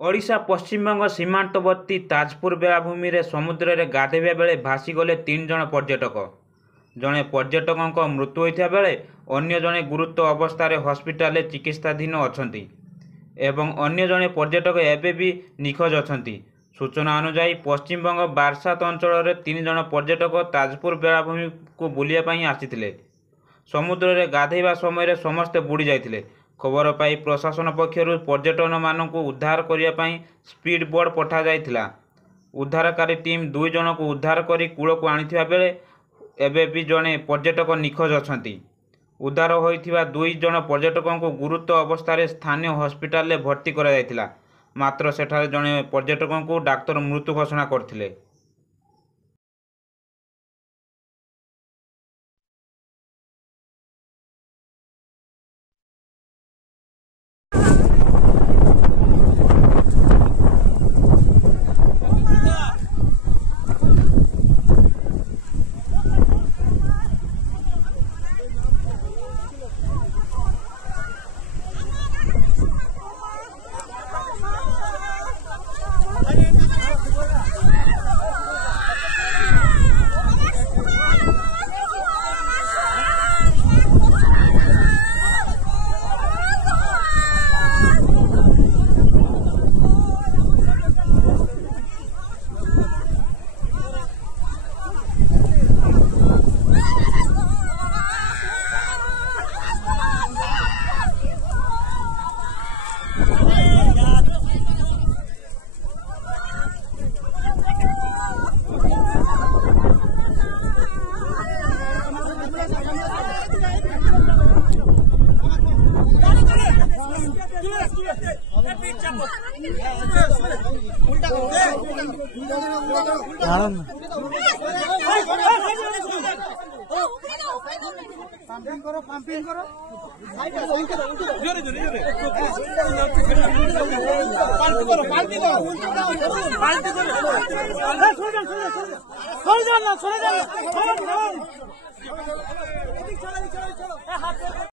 ओडिशा पश्चिमबंग सीमांतवर्ती ताजपुर बेलाभूमि रे समुद्र रे गाधेबा बेले भासीगले 3 जन पर्यटक। जड़े पर्यटकों मृत्यु होता बेले अन्य जड़े गुरुतर अवस्था हस्पिटाल चिकित्साधीन अछंती एवं अन्य जड़े पर्यटक एबे भी निखोज अछंती। सूचना अनुसार पश्चिमबंग बारसात अंचल 3 जन पर्यटक ताजपुर बेलाभूमि को बुलिया आसीथिले। समुद्र रे गाधेबा समय समस्ते बुड़ी जाइथिले। खबर पाई प्रशासन पक्षर पर्यटन मानक उद्धार करने स्पीड बोट पठा जाइथिला। उद्धारकारी टीम 2 जन को उद्धार करी कूल को आनिथिबा बेले एबे भी जड़े पर्यटक निखोज अछंती। उद्धार होइथिबा 2 जन पर्यटकों को गुरुतर अवस्था स्थानीय हस्पिटाल भर्ती करा जाइथिला। मात्र सेठारे जड़े पर्यटकों को डाक्तर मृत्यु घोषणा करथिले। पंपिंग करो जोरे